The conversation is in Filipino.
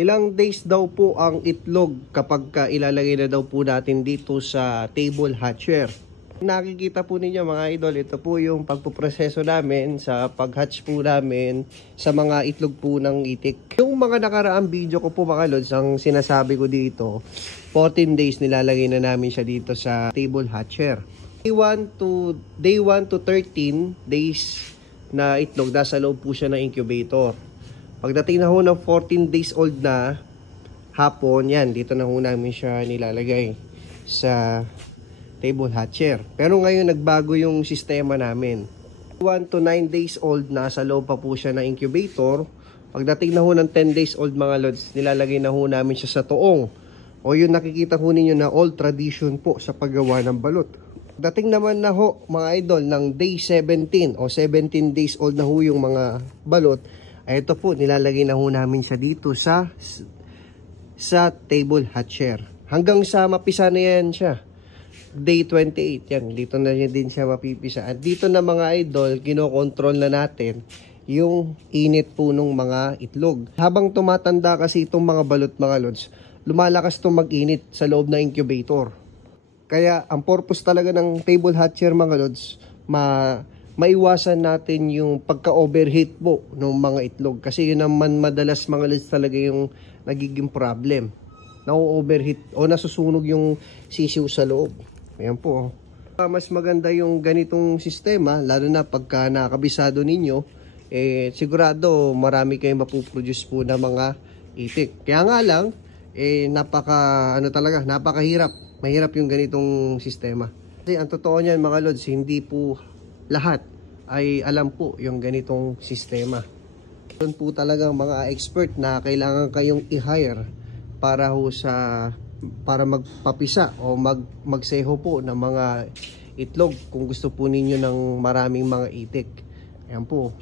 Ilang days daw po ang itlog kapag ilalagay na daw po natin dito sa table hatcher. Nakikita po ninyo mga idol, ito po yung pagpuproseso namin sa pag-hatch po namin sa mga itlog po ng itik. Yung mga nakaraang video ko po mga lods, ang sinasabi ko dito, 14 days nilalagay na namin siya dito sa table hatcher. Day 1 to 13 days na itlog, nasa loob po siya ng incubator. Pagdating na ho ng 14 days old na hapon, yan, dito na ho namin siya nilalagay sa table hatcher. Pero ngayon nagbago yung sistema namin. 1 to 9 days old, nasa loob pa po siya ng incubator. Pagdating na ho ng 10 days old mga lods, nilalagay na ho namin siya sa tuong. O yung nakikita ho ninyo na old tradition po sa paggawa ng balot. Pagdating naman na ho mga idol ng day 17 o 17 days old na ho yung mga balot, ay ito po, nilalagay na ho namin siya dito sa table hatcher. Hanggang sa mapisa na yan siya. Day 28, yan. Dito na din siya mapipisa. At dito na mga idol, kinokontrol na natin yung init po ng mga itlog. Habang tumatanda kasi itong mga balot mga lods, lumalakas itong mag-init sa loob ng incubator. Kaya ang purpose talaga ng table hatcher mga lods, maiwasan natin yung pagka-overheat po ng mga itlog. Kasi yun naman madalas mga lods talaga yung nagiging problem. Na-overheat o nasusunog yung sisiw sa loob. Ayan po. Mas maganda yung ganitong sistema, lalo na pagka nakabisado ninyo, sigurado marami kayong mapuproduce po na mga itik. Kaya nga lang, napakahirap. Mahirap yung ganitong sistema. Kasi ang totoo niyan mga lods, hindi po lahat ay alam po yung ganitong sistema. Doon po talagang mga expert na kailangan kayong i-hire para magpapisa o magseho po ng mga itlog kung gusto po ninyo ng maraming mga itik. Ayan po.